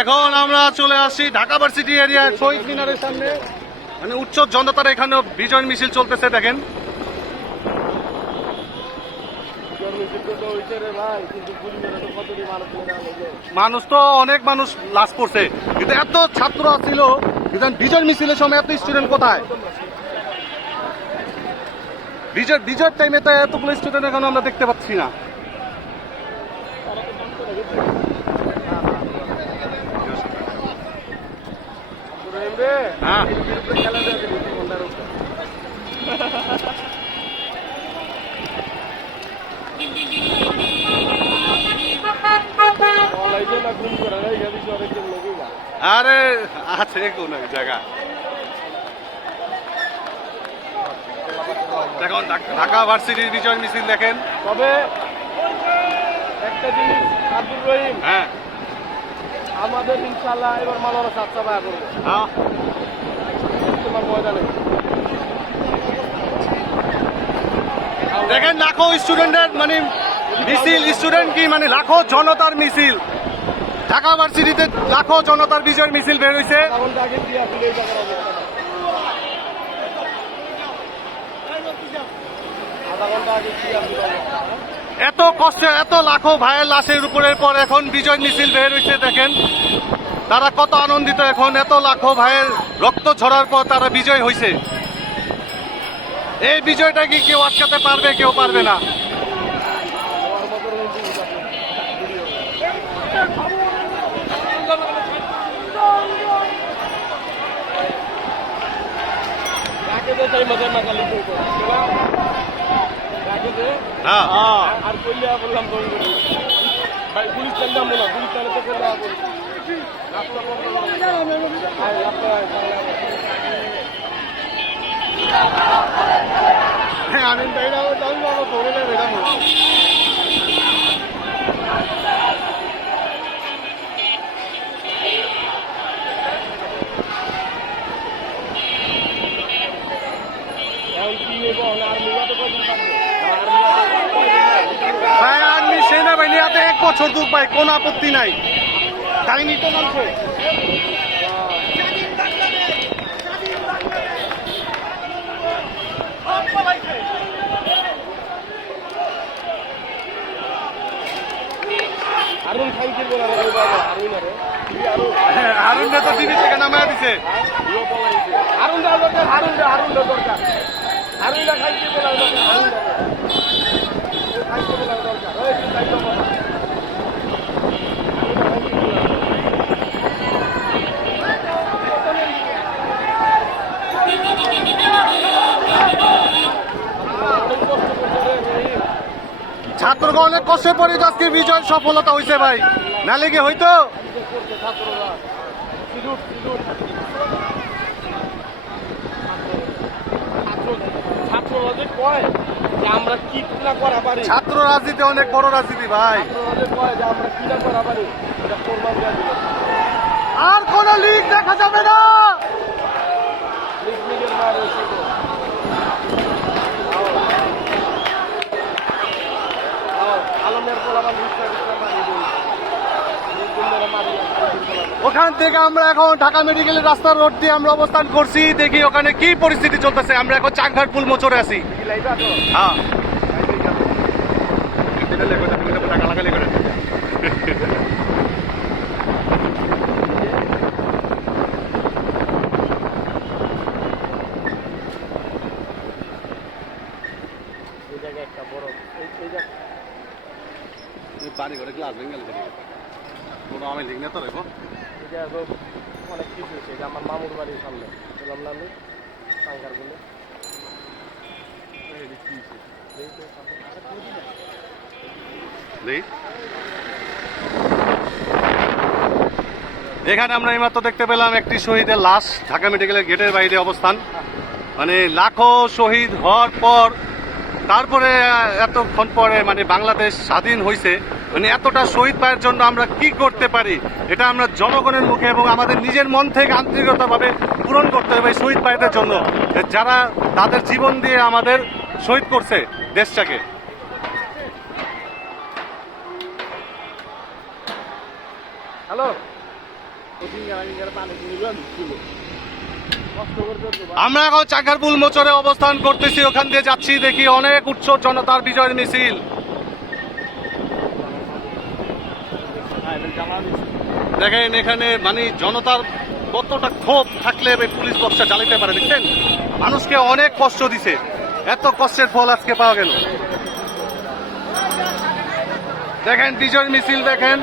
এখন আমরা চলে আসছি ঢাকা ভার্সিটি এরিয়া শহীদ মিনারের সামনে, মানে উচ্চ জনতার এখানে বিজয় মিছিল চলতেছে। দেখেন মানুষ তো অনেক মানুষ লাশ পড়ছে, কিন্তু এত ছাত্র ছিল বিজয় মিছিলের সময় এত স্টুডেন্ট কোথায়? বিজয়ের টাইমে তো এতগুলো স্টুডেন্ট এখন আমরা দেখতে পাচ্ছি না। হ্যাঁ আরে আছে কোন জায়গা। দেখুন ঢাকা ভার্সিটির বিজয় মিছিল দেখেন। তবে একটা জিনিস আব্দুর রহিম, হ্যাঁ আমাদের ইনশাআল্লাহ এবার মালানা সাতটা বায়া করবো তোমার ময়দানে। দেখেন লাখো স্টুডেন্টের মানে মিছিল, স্টুডেন্ট কি মানে লাখো জনতার মিছিল। ঢাকা ভার্সিটিতে লাখো জনতার বিজয় মিছিল বের হয়েছে। এত কষ্ট, এত লাখো ভাইয়ের লাশের উপরের পর এখন বিজয় মিছিল বের হয়েছে। দেখেন তারা কত আনন্দিত। এখন এত লাখো ভাইয়ের রক্ত ঝরার পর তারা বিজয় হয়েছে। এই বিজয়টা কি কেউ আটকাতে পারবে? কেউ পারবে না। আর করলে বললাম ভাই পুলিশ যাবো না, পুলিশ চালাতে করলে আমি ধরে নেব। ভাই আর্মি সেনাবাহিনী হাতে 1 বছর দুঃখ ভাই, কোন আপত্তি নাই। কাহিনী তো নামছে আরুন খাইতে বলা হারুন তো টিভি থেকে নামায় দিছে। হারুনটা দরকার, হারুনটা দরকার, হারুনটা খাইতে বলা দরকার, খাইতে বলা দরকার। ছাত্রগণ অনেক কষ্টে পরে আজকে বিজয় সফলতা হয়েছে ভাই, নালে কি হইতো? ছাত্ররা যে কয় যে আমরা কি না করা পারি, ছাত্র রাজনীতি অনেক বড় রাজনীতি ভাই। ছাত্ররা যে কয় যে আমরা কি না করা পারি, এটা প্রমাণ দেওয়া দিল। আর কোন লিগ দেখা যাবে না। লিগের মার হয়েছে আলমের পোলাবান ওখান থেকে আমরা এখন ঢাকা মেডিকেলের রাস্তার রোড দিয়ে আমরা অবস্থান করছি। দেখি ওখানে কি পরিস্থিতি চলতেছে। আমরা এখন চাকঘাটপুল মোচরে আছি। হ্যাঁ একটা বড় বাড়ি ঘরে গ্লাস ভেঙে গেল কোনো আমি লিখ না তো রেখো। অনেক কিছু হয়েছে। যে আমার মামুর বাড়ির সামনে বললাম না আমি টাঙ্গার বলে এখানে আমরা এইমাত্র দেখতে পেলাম একটি শহীদের লাশ ঢাকা মেডিকেলের গেটের বাইরে অবস্থান। মানে লাখো শহীদ হওয়ার পর তারপরে এতক্ষণ পরে মানে বাংলাদেশ স্বাধীন হয়েছে, মানে এতটা শহীদ পাওয়ার জন্য আমরা কি করতে পারি এটা আমরা জনগণের মুখে এবং আমাদের নিজের মন থেকে আন্তরিকতাভাবে পূরণ করতে হবে শহীদ ভাইদের জন্য, যারা তাদের জীবন দিয়ে আমাদের শহীদ করছে দেশটাকে। হ্যালো। আমরা এখন চাকারপুল মোচরে অবস্থান করতেছি, ওখান দিয়ে যাচ্ছি, দেখি অনেক উৎসব জনতার বিজয়ের মিছিল। দেখেন এখানে মানে জনতার কতটা ক্ষোভ থাকলে এই পুলিশ বক্সটা চালাতে পারে, দেখছেন মানুষকে অনেক কষ্ট দিছে, এত কষ্টের ফল আজকে পাওয়া গেল। দেখেন বিজয়ের মিছিল দেখেন।